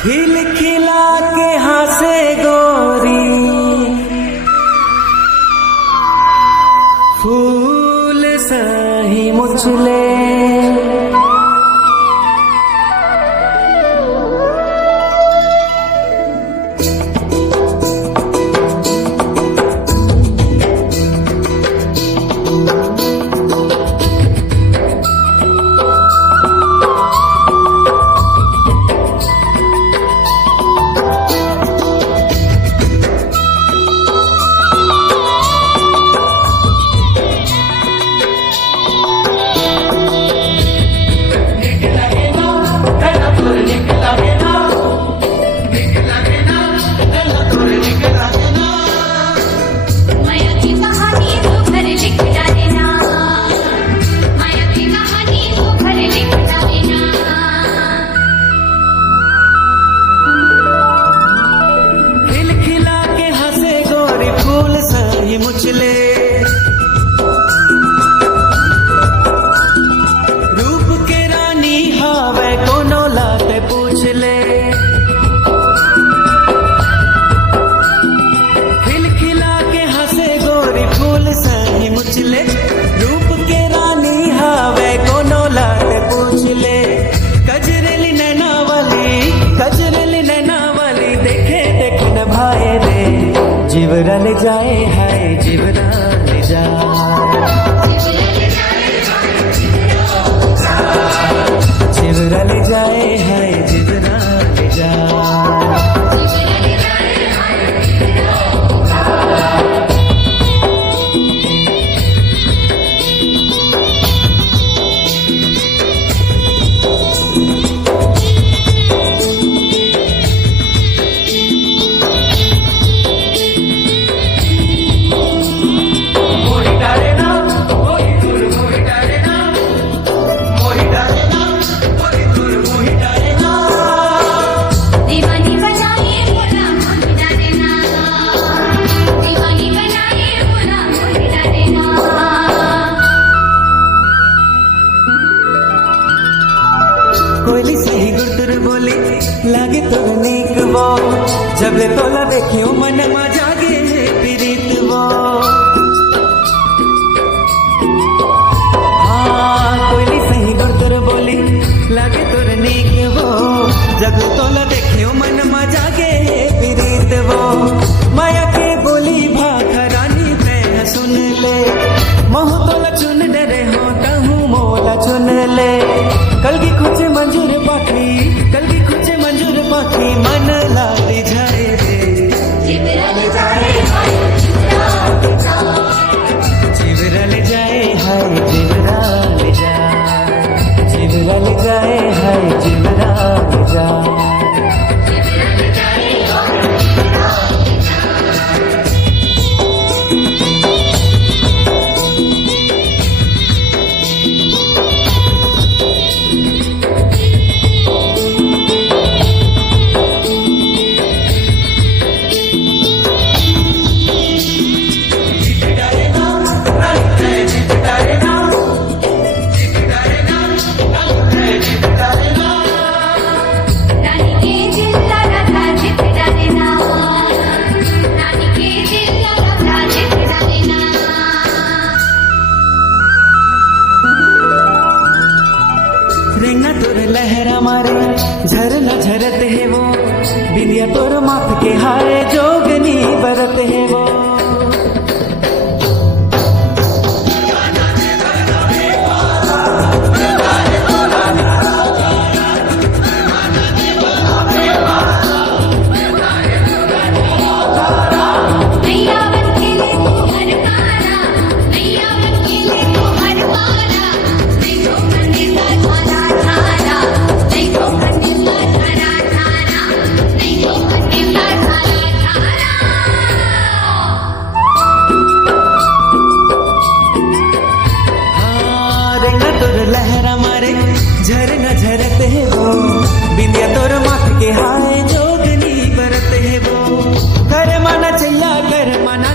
खिल खिला के हंसे गोरी, फूल सही मुचले। मुचले रूप के रानी हावे कोनो लाते पूछ ले। खिलखिला के हंसे गोरी फूल सही मुचले, रूप के रानी हावे कोनो लाते पूछ ले। कजरेली नैना वाली देखे देखे न भाए रे, जिवरा ले जाए हाय जिवरा ले जाए, जिवरा ले जाए हाय जिवरा ले जाए। कोयली सही गुरतुर बोली लागे तो नीक वो, जब ले तोला देखियो मन मा जागे है प्रीत वो। हाँ कोयली सही गुरतुर बोली लागे तो नीक वो, जब ले तोला देखियो मन मा जागे है प्रीत वो। माया के बोली भाखा रानी मैं सुन ले, मोह तोला चुन डरे हो कहूँ मोला चुन ले। कल की कुछ मंजूर पाखी मन लाली जाए रे, जिवरा ले जाए हाय जिवरा ले जाए हाय जिवरा ले जाए, जिवरा ले जाए हाय जिवरा ले जाए। रेंगना तोर लहरा मारे झरना झरत है वो, बिंदिया तोर माथ के हारे जोगनी बरत है वो। लहरा मारे झरना झरत है वो, बिंदिया तोर माथ के हाय जोगनी बरत है वो। कर माना चैया कर माना